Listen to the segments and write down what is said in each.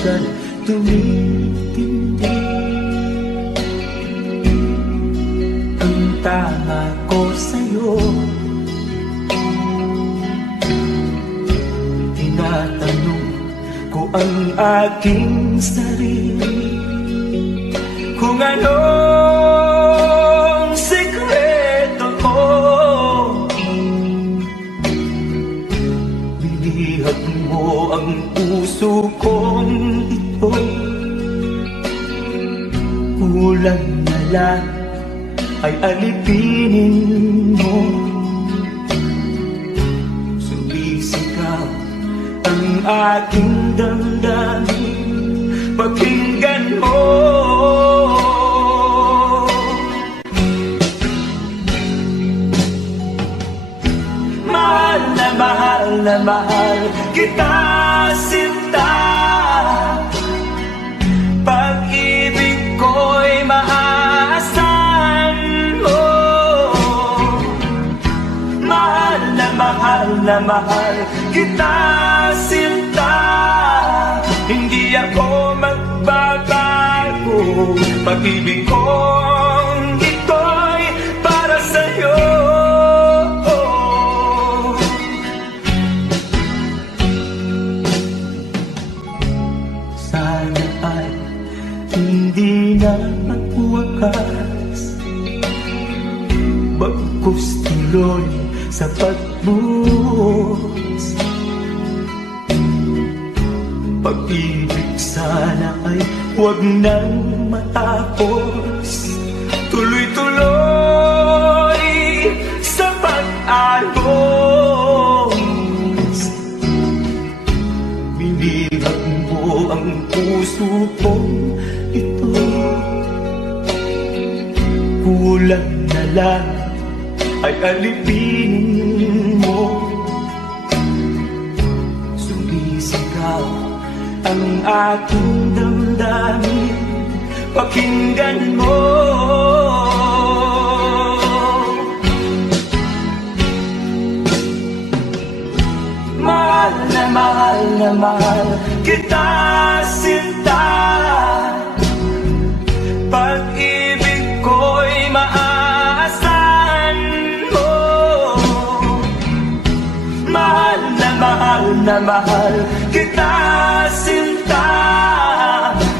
agad tumitindi. Ang tama ko sa'yo, tinatanong ko ang aking sarili kung anong sekreto ko. Nilihag mo ang puso kong ito, kulang na lang ay alipinin mo. Sumisigaw ang aking damdamin, pakinggan mo. Mahal na mahal kita, sinta. Pag-ibig ko'y maaasahan mo. Mahal na mahal kita, sinta. Hindi ako magbabago. Pag-ibig kong ito'y para sa'yo. Sana ay hindi na magwakas, bagkus tuloy sa pagbuhos. Pag-ibig sana ay huwag nang matapos, tuloy-tuloy sa pag-agos. Binihag mo ang puso kong ito, kulang na lang ay alipinin mo. Sumisigaw ang aking damdamin, pakinggan mo. Mahal na mahal kita, sinta. Pag-ibig ko'y maaasahan mo. Mahal na mahal kita, sinta.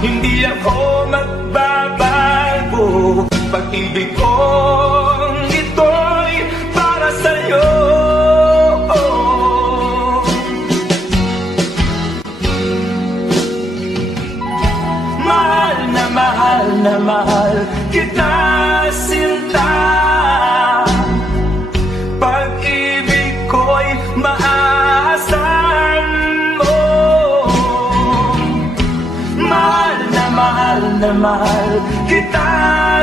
Hindi ako magbabago. Pag-ibig kong ito'y para sa'yo. Mahal na mahal kita, sinta. Pag-ibig ko'y maaasahan mo. Mahal na mahal kita,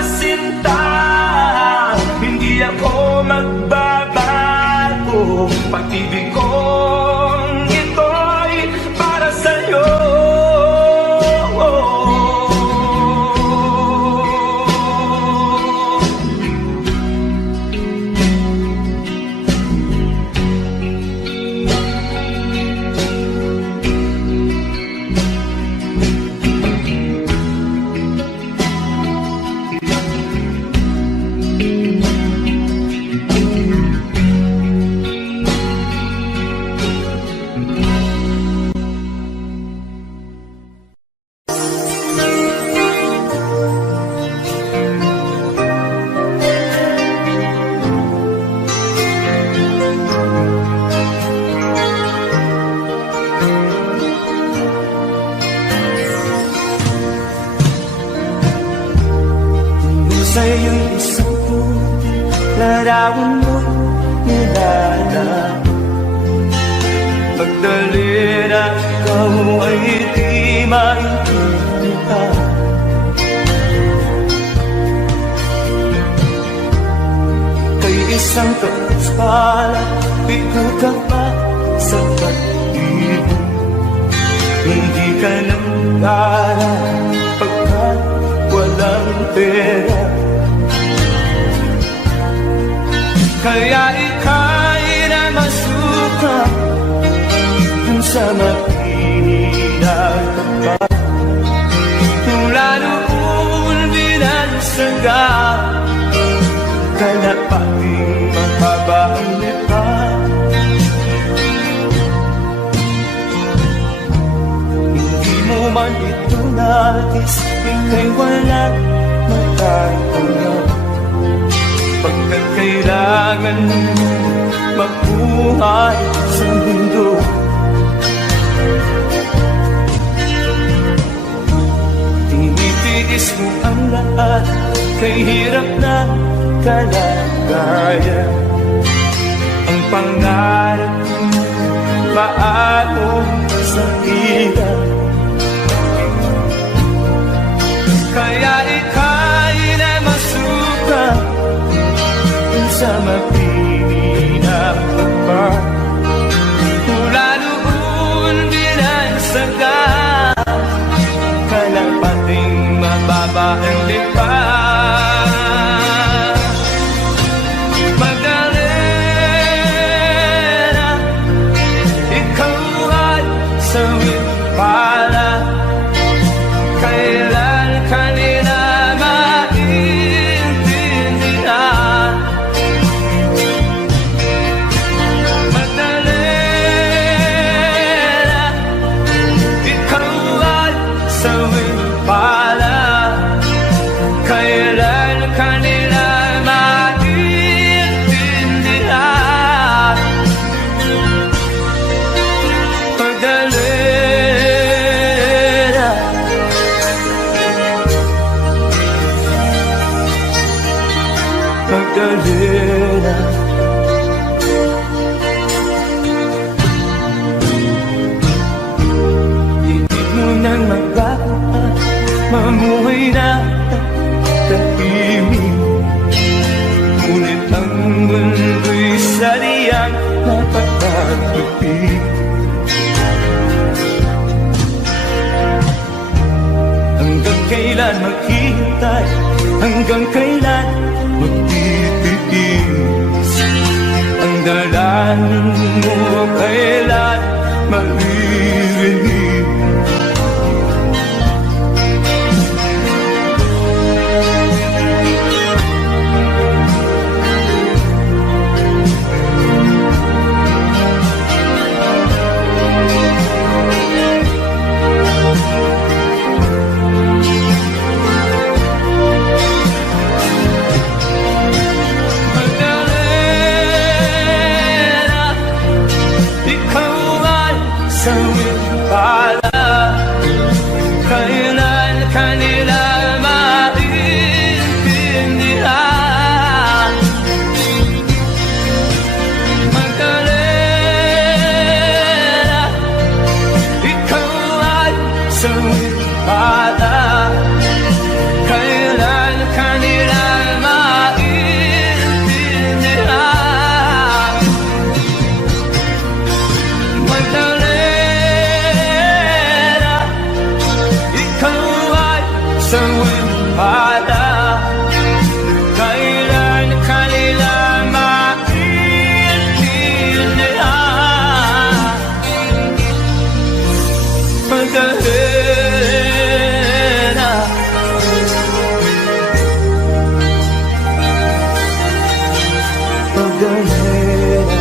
sinta. Hindi ako magbabago. Pag-ibig kong ito'y para sa'yo. Sa'yo'y isang kong larawan mo nilalang. Pagdalhin at ikaw ay di maintindihan. Kay isang kapuspala, bigo ka pa sa pag-ibig. Hindi ka nang gara pagkat walang pera. Kaya ika'y na masuka kung sa makinig na kapag ating mahaba ang lipat. Hindi mo man ito nais, ika'y walang magkakala. Pagkat kailangan mabuhay sa mundo, tinitiis mo ang lahat, kay hirap na kalagayan. Ang pangarap mo, paano sa hirap? Kaya ika'y na masuka sa mapili na pagpag. Mula noon binansagan, kalapating mababa ang lipat. Magdalena, ikaw ay sawit pala. Kailan ka nila maintindihan? Magdalena, ikaw ay sawit pala. Kailan ka nila maintindihan? Magdalena, Magdalena, hindi mo nang magagawa, mamuhay na tahimik. Ngunit ang mundo'y sadyang napatagpipig. Hanggang kailan maghihintay? Hanggang kailan magtitiis? Ang dalangin mo kailan maririnig? Sawit pala, kailan ka nila maintindihan? Magdalena, ikaw ay sawit pala. Kailan ka nila maintindihan? Magdalena, sawit pala. Kailan ka nila maintindihan? Magdalena, Magdalena.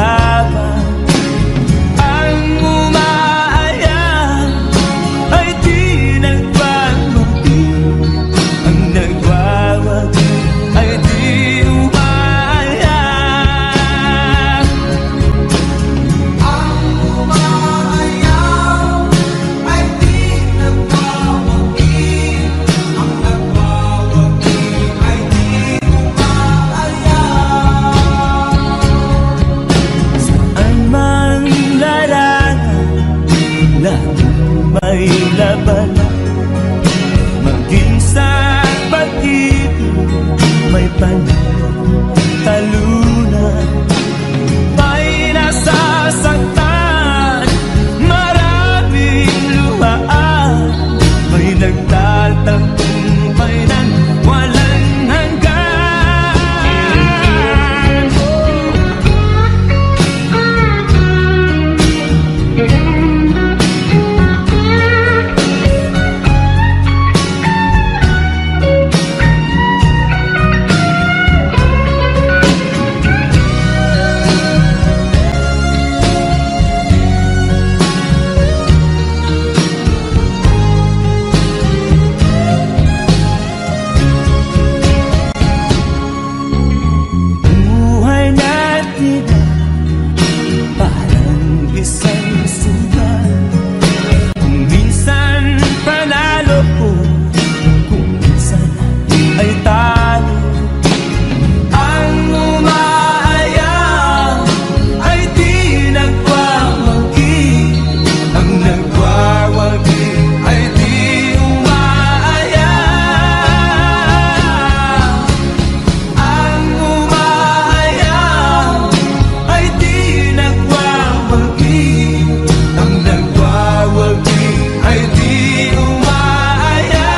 laban. Ang umaaya ay di nagpapangiti, ang nagwawagi ay di umaaya. Ang umaaya ay di nagpapangiti, ang nagwawagi ay di umaaya. Saan man larangan na may labala, maging sa pag-ibig may panatalunan. May nasasaktan, maraming luhaan, may nagtatagumpay ng walang hanggan. Buhay natin parang isang sugal, kung minsan panalo ko, kung minsan ay talo. Ang umaaya ay di nagwawagi, ang nagwawagi ay di umaaya. Ang umaaya ay di nagwawagi, ang nagwawagi ay di umaaya.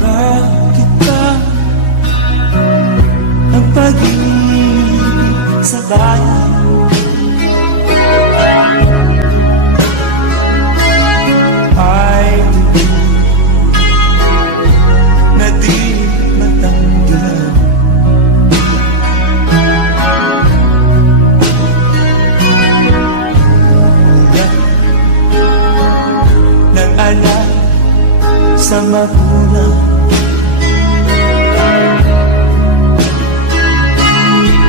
Bakit ba ang pag-ibig sa bayan ay tubig na di matanggihan? Kulang ng anak sa magulang,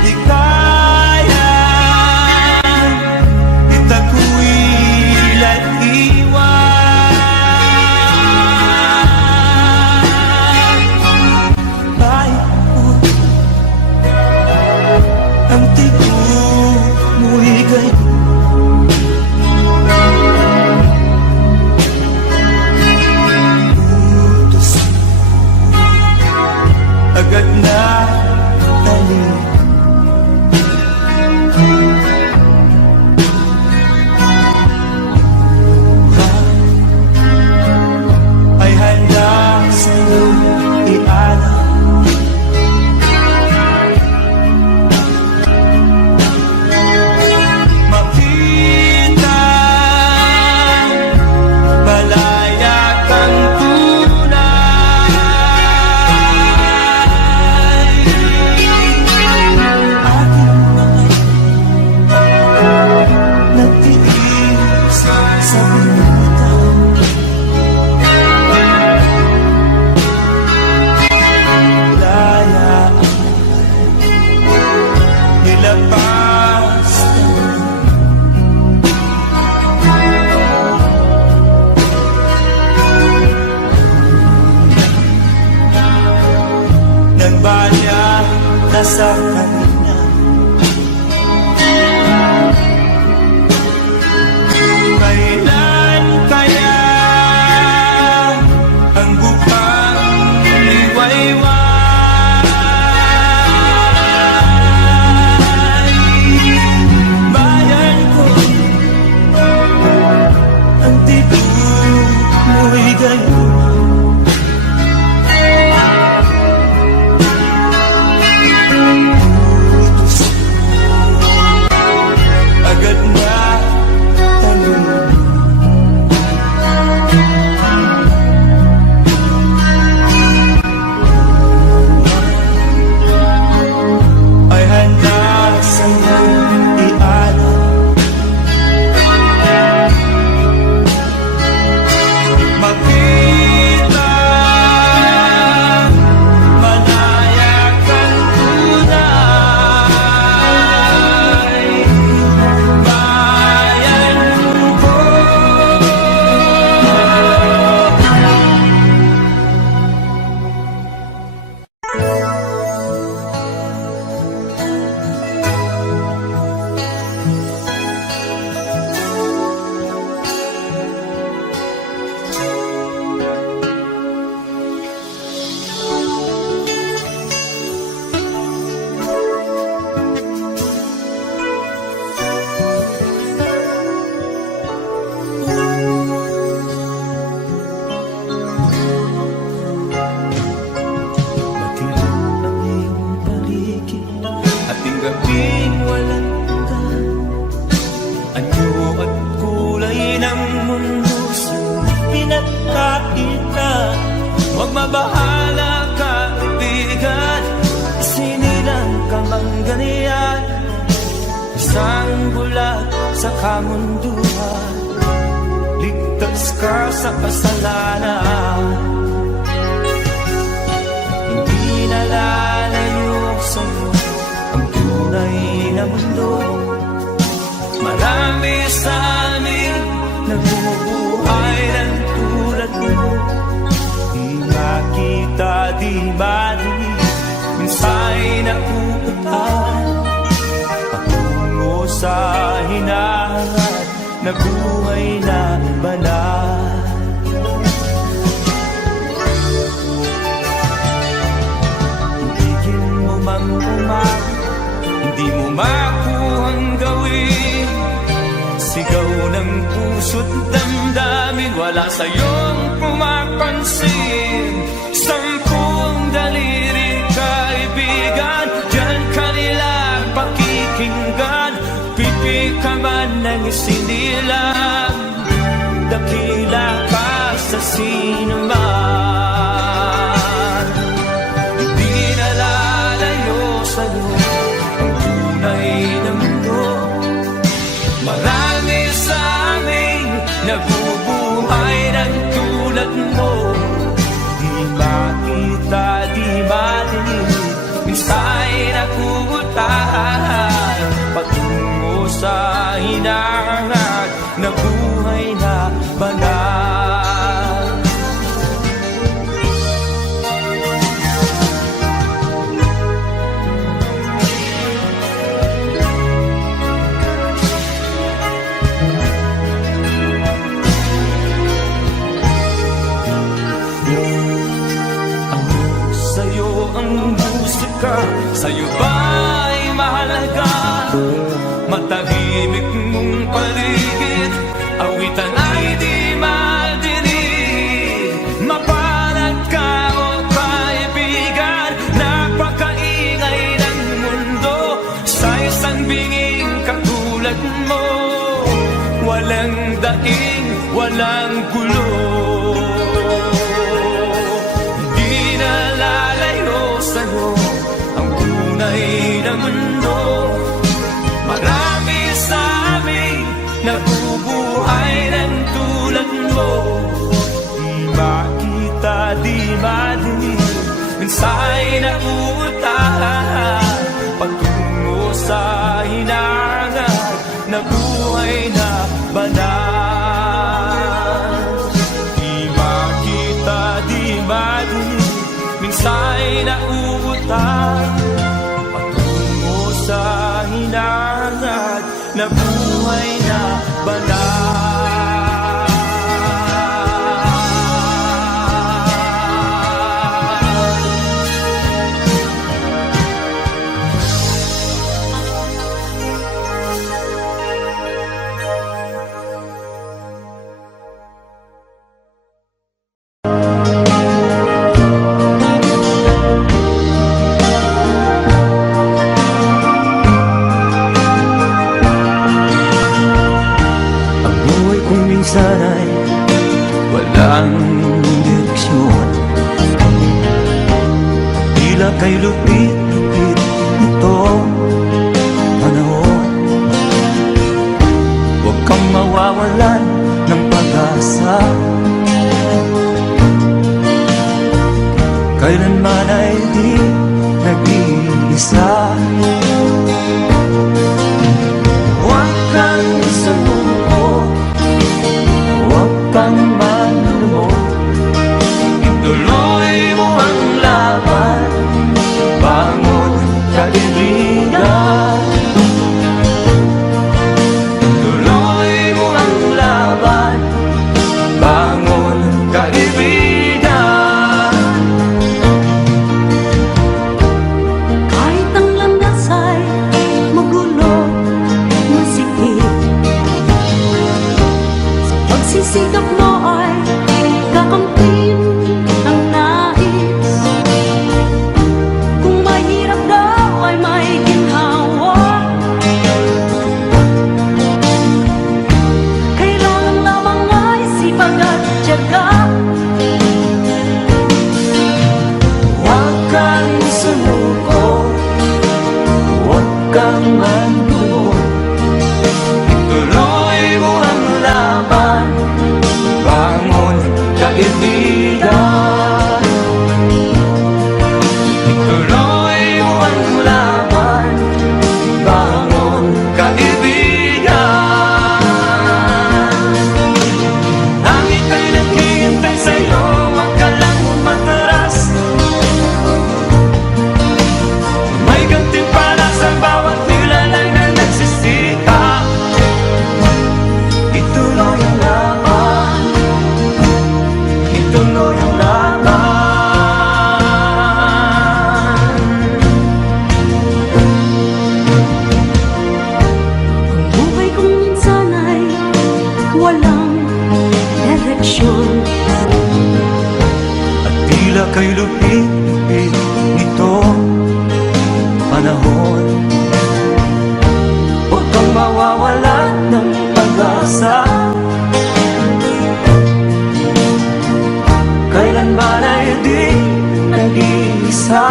di kaya itakwil at iwan. Bakit po ang tigo mo'y ganyan? Utos bahala kaibigan, isinilang ka mang ganyan. Isang bulat sa kamunduhan, ligtas ka sa kasalanan. Hindi nalalayo sa'yo ang tunay na mundo. Marami sa amin nabubuhay ng tulad mo. Di makita, di marinig, minsa'y napupuntahan patungo sa hinahangat na buhay na banal. Higil mo mang umawit, hindi mo makuhang gawin. Sigaw ng puso't damdamin, wala sa'yong pumapansin. Sampung daliri kaibigan, diyan kanila pakikinggan. Pipi ka man ng isinilang, dakila ka sa sinuman. Hindi nalalayo sa'yo ang tunay na mundo. Marami sa amin nabubuhay ng tulad mo. Di makita, di marinig, minsa'y nakuutahan patungo sa hinahangat na buhay na banal. Sa'yo ang musika, sa'yo ba'y mahalaga? Matahimik mong paligid, awitan ay di madinig. Mapalad ka o kaibigan, napakaingay ng mundo. Sa isang binging katulad mo, walang daing, walang gulo. Di nalalayo sa'yo ang tunay na mundo. Marami sa amin nabubuhay ng tulad mo. Di makita, di marinig, minsa'y nakuutahan patungo sa hinahangat na buhay na banal. Di makita, di marinig, minsa'y nakuutahan patungo sa hinahangat na buhay na banal. Minsan ay walang direksyon, tila kay lupit-lupit itong panahon. Huwag kang mawawalan ng pag-asa, kailanman ay di nag-iisa. Huwag kang sumuko, huwag kang manlumod, ituloy mo ang laban, bangon kaibigan. Ituloy mo ang laban, bangon kaibigan. Kahit ang landas ay magulo, masikip, pagsisikap mo ay kakamtin ang nais. Kung mahirap daw ay may ginhawa, kailangan lamang ay sipag at tiyaga. walang direksyon. At tila kay lupit-lupit nito panahon. Huwag kang mawawalan ng pag-asa, kailanman ay di nag-iisa.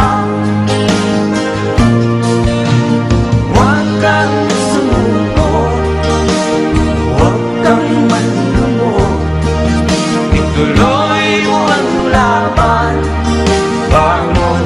Huwag kang sumuko, huwag kang manlumot, ituloy mo ang laban, bangon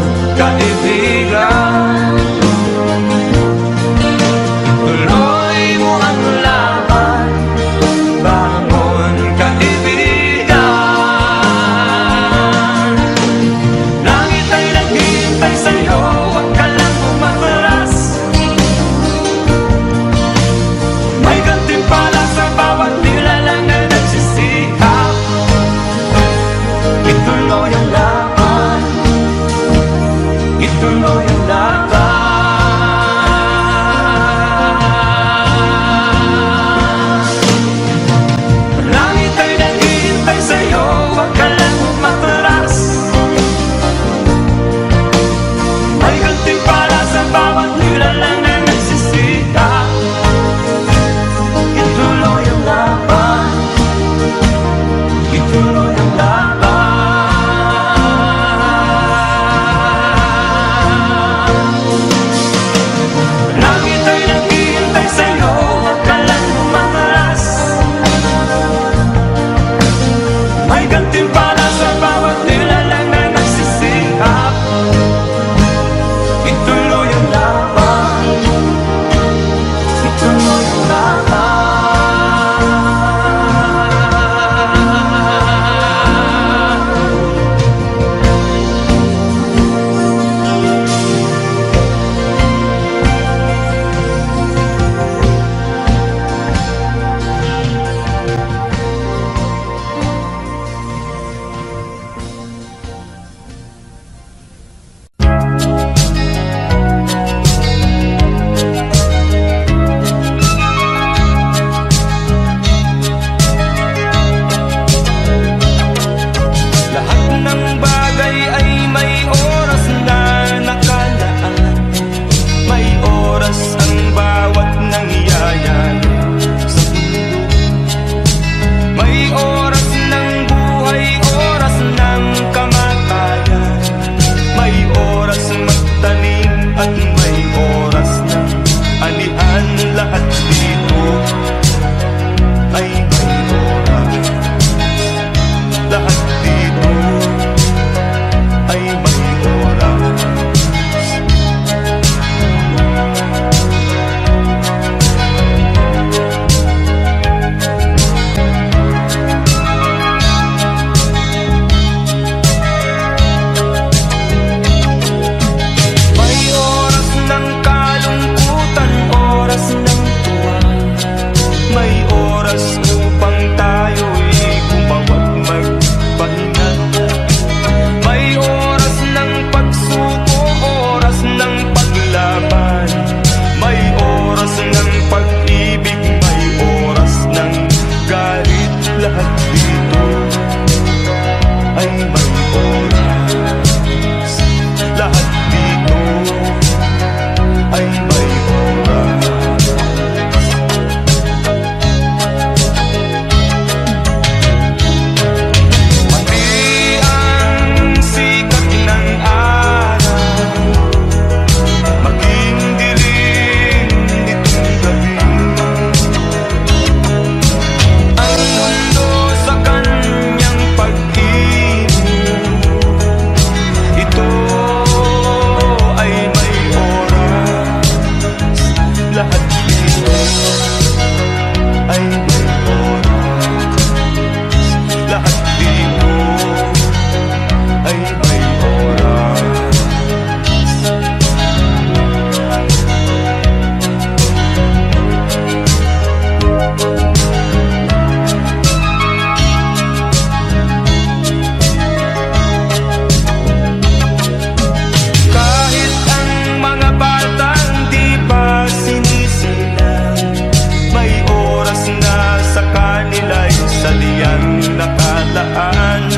ang nakalaan.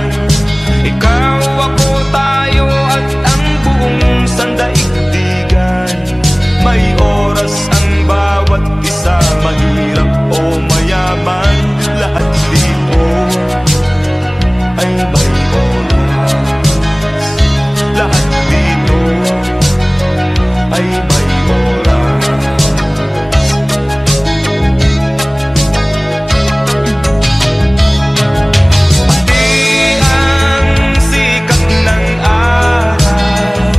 Ikaw, ako, tayo at ang buong sandaigdigan. May oras ang bawat isa, mahirap o mayaman, lahat dito ay may oras. Lahat dito ay may oras. Pati ang sikat ng araw,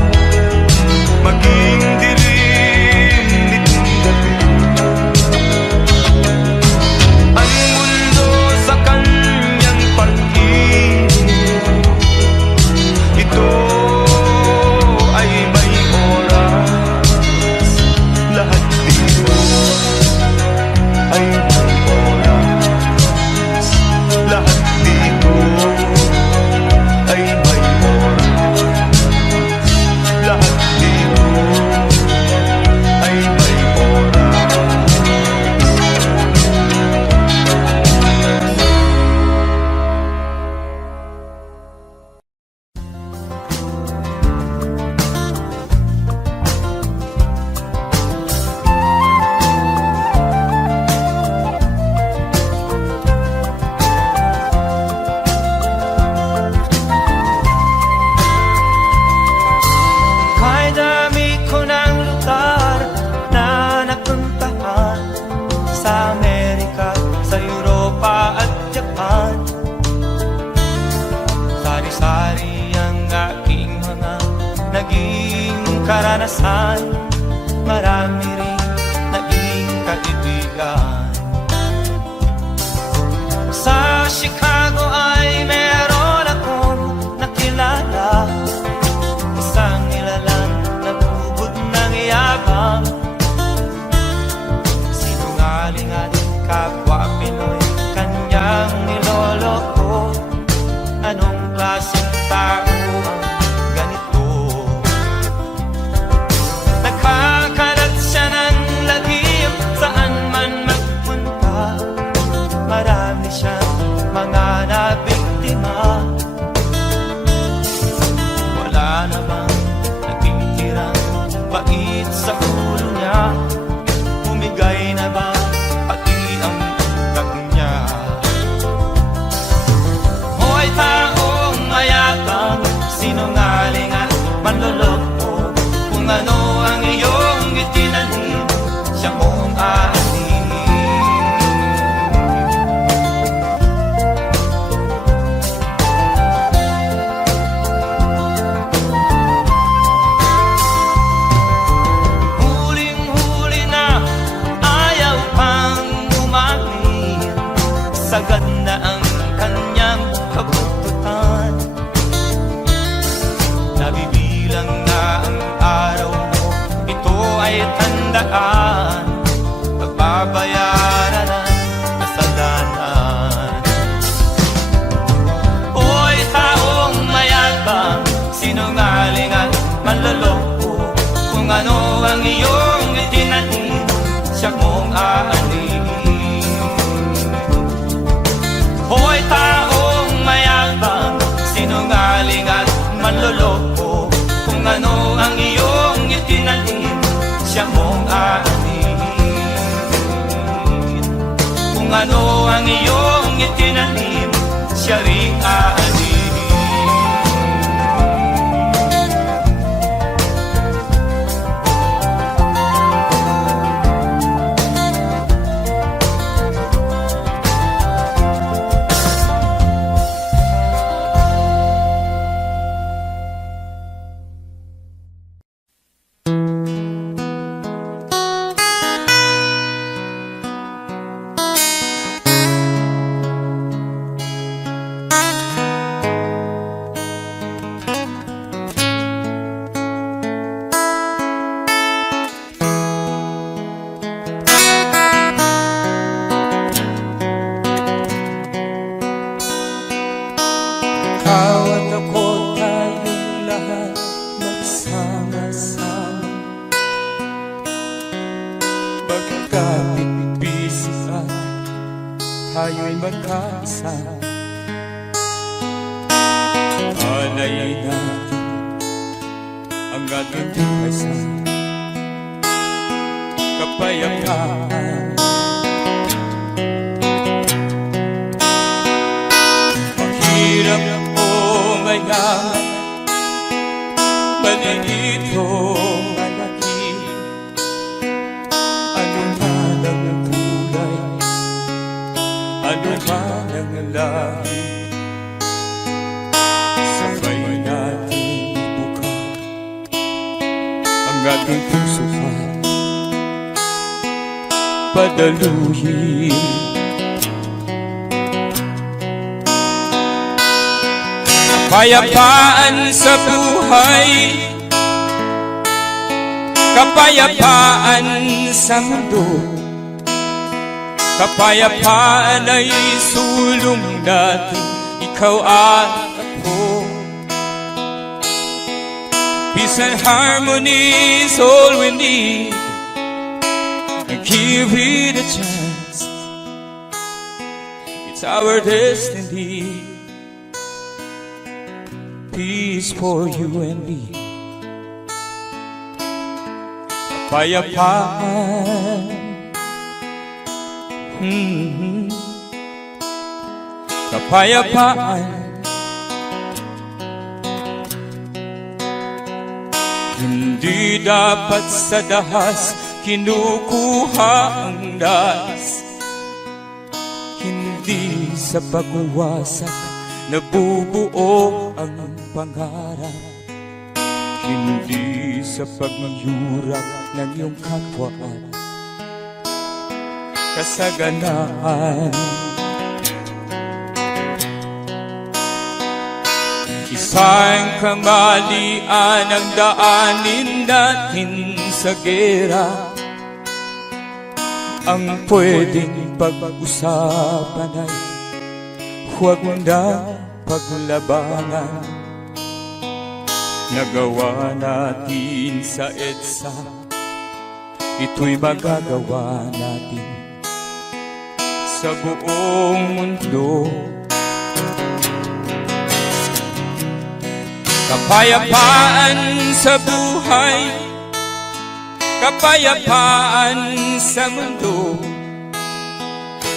maging dilim nitong gabi, ang mundo sa kanyang pag-ibig, ito ay may oras. Lahat dito ay may oras. Lahat dito ay may oras. Lahat dito ay may oras. Kahit dami ko ng lugar na napuntahan, sa Amerika, sa Europa at Japan. Sari-sari ang aking mga naging karanasan, marami rin naging kaibigan. Sa Chicago ay meron akong nakilala, isang nilalang nagubod ng yabang, sinungaling at kapwa Pinoy kanyang niloloko. Anong klaseng tao ang ganito? Nagkakalat siya ng lagim saan man magpunta, marami siyang mga nabiktima. Wala namang natitirang bait sa ulo niya, bumigay na ba pati ang utak niya? Hoy taong mayabang, sinungaling at manloloko, kung ano ang iyong itinanim, siya mong aanin. Huling-huli na, ayaw pang umamin, sagad na ang kanyang kabuntutan. Nabibilang na ang araw mo, ito ay tandaan, pagbabayaran ang kasalanan. Oy taong mayabang, sinungaling at manloloko, kung ano ang iyong itinanim, siya mong aanin. Hoy taong mayabang, sinungaling at manloloko, kung ano ang iyong itinanim, siya mong aanin. Kung ano ang iyong itinanim, siya ring aanin. Pagkapit-bisip at tayo'y magkaisa. Alay natin ang ating buhay sa kapayapaan. Mahirap o mayaman, maliit o malaki, ano man ang kulay, ano man ang lahi, sabay natin ibuka ang ating puso at padaluhin. Kapayapaan sa buhay, kapayapaan sa mundo, kapayapaan ay sulong natin, ikaw at ako. Peace and harmony is all we need, and give it a chance. It's our destiny. Peace for you and me. Kapayapaan, kapayapaan. Hindi dapat sa dahas kinukuha ang nais, hindi sa pagwasak nabubuo ang pangarap, hindi sa pagyurap ng iyong kapwa at kasaganaan. Isang kamalian ang daanin natin sa gera, ang pwedeng pag-usapan ay huwag na paglabanan. Nagawa natin sa EDSA, ito'y magagawa natin sa buong mundo. Kapayapaan sa buhay, kapayapaan sa mundo,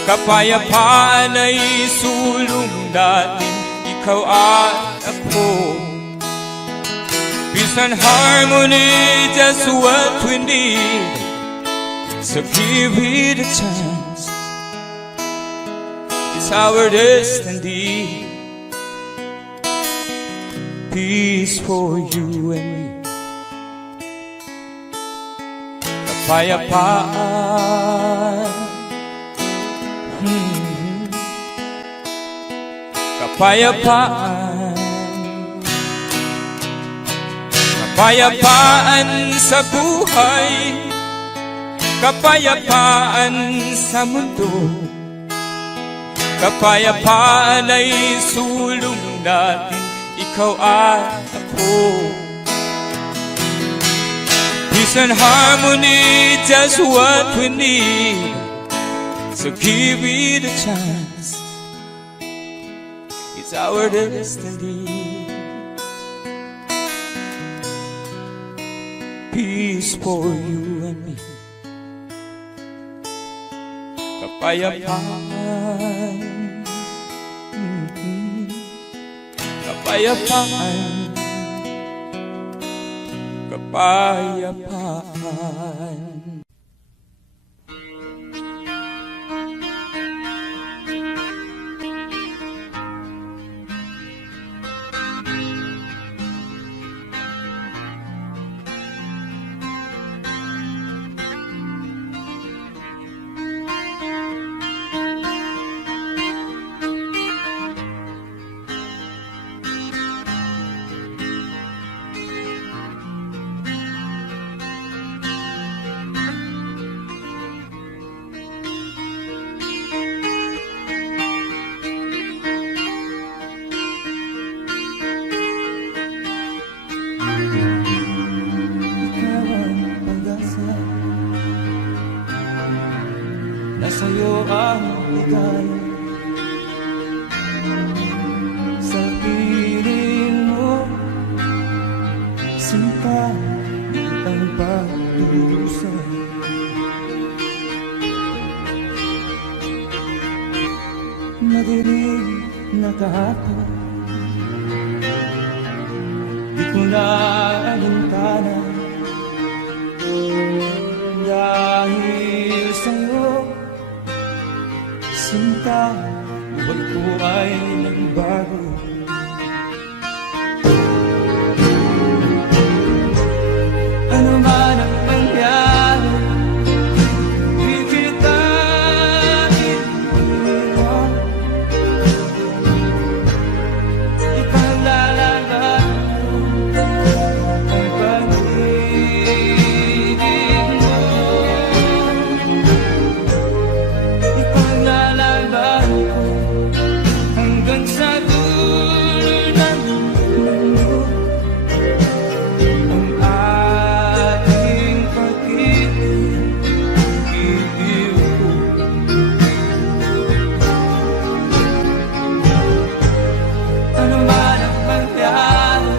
kapayapaan ay sulong natin, ikaw at ako. Peace and harmony, just what we need, so give it a chance. It's our destiny. Peace for you and me. Kapayapaan, kapayapaan, kapayapaan sa buhay, kapayapaan sa mundo, kapayapaan ay sulong natin, ikaw at ako. Peace and harmony, just what we need, so give it a chance. It's our destiny. Peace for you and me. Kapayapaan, kapayapaan, kapayapaan. rin nakahapon. Di ko na alintana dahil sa'yo, sinta, buhay ko ay nagbago. Ano man ang mangyari, di kita iiwan. Ipaglalaban ko ang pag-ibig mo. Ipaglalaban ko hanggang sa dulo ng mundo ang ating pag-ibig ko. Ano man ang mangyari,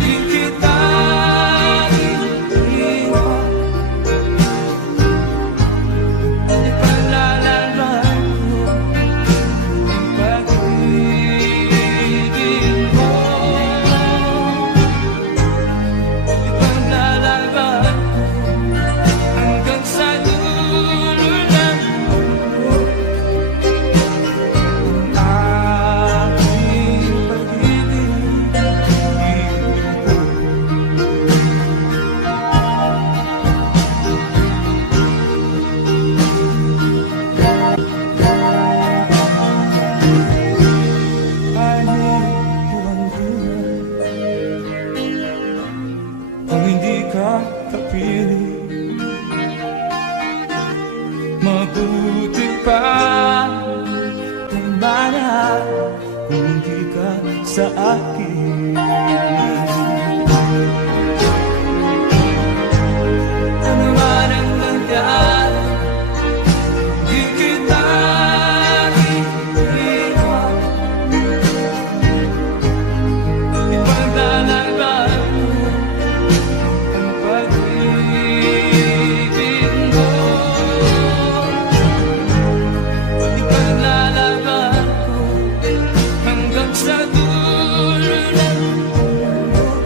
di kita iiwan. Ipaglalaban ko ang pag-ibig mo. Ipaglalaban ko hanggang sa dulo ng mundo ang ating pag-ibig ko. Kahit buwan-buwan kung hindi ka kapiling, mabuti pa tumana kung hindi ka sa akin. Ano man ang nangyari, di kita iiwan. Ipaglalaban ko ang pag-ibig mo. Ipaglalaban ko hanggang sa dulo ng mundo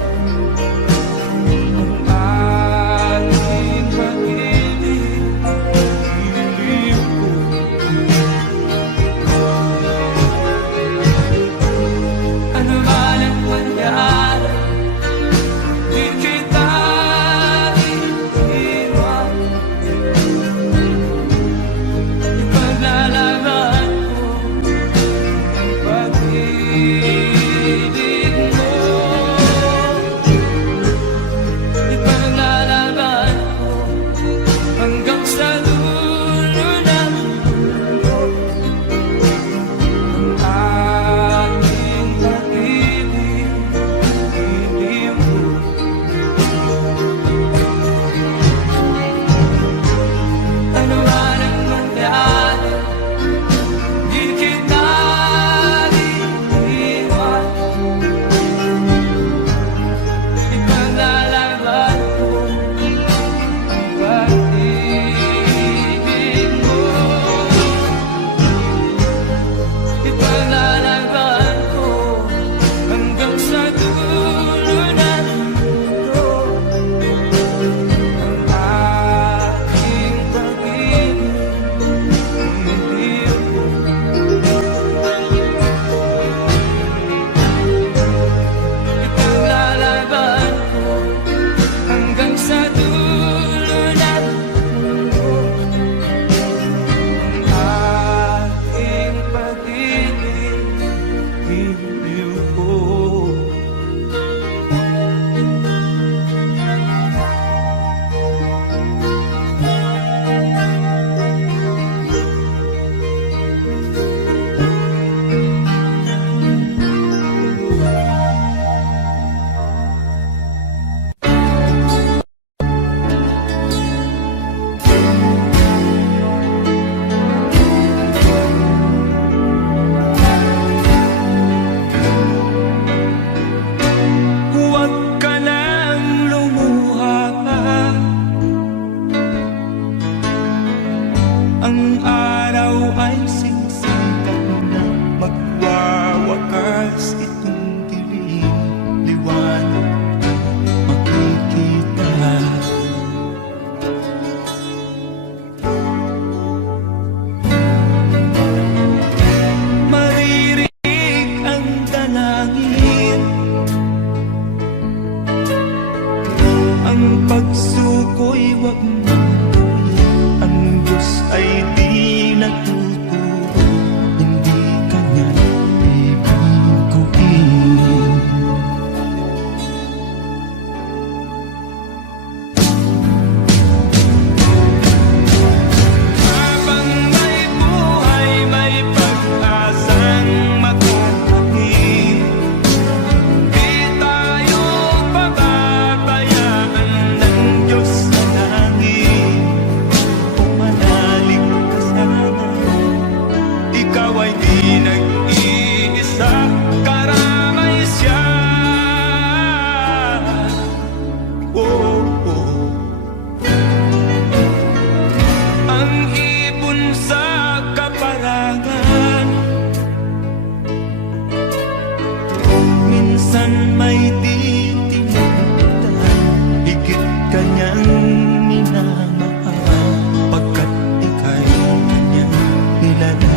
di nag-iisa, karamay siya. Oh, oh. Ang ibon sa kaparangan, minsan may di tinagdan, higit kanyang minamahal, pagkat ika'y kanyang nilalang.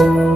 Podcast.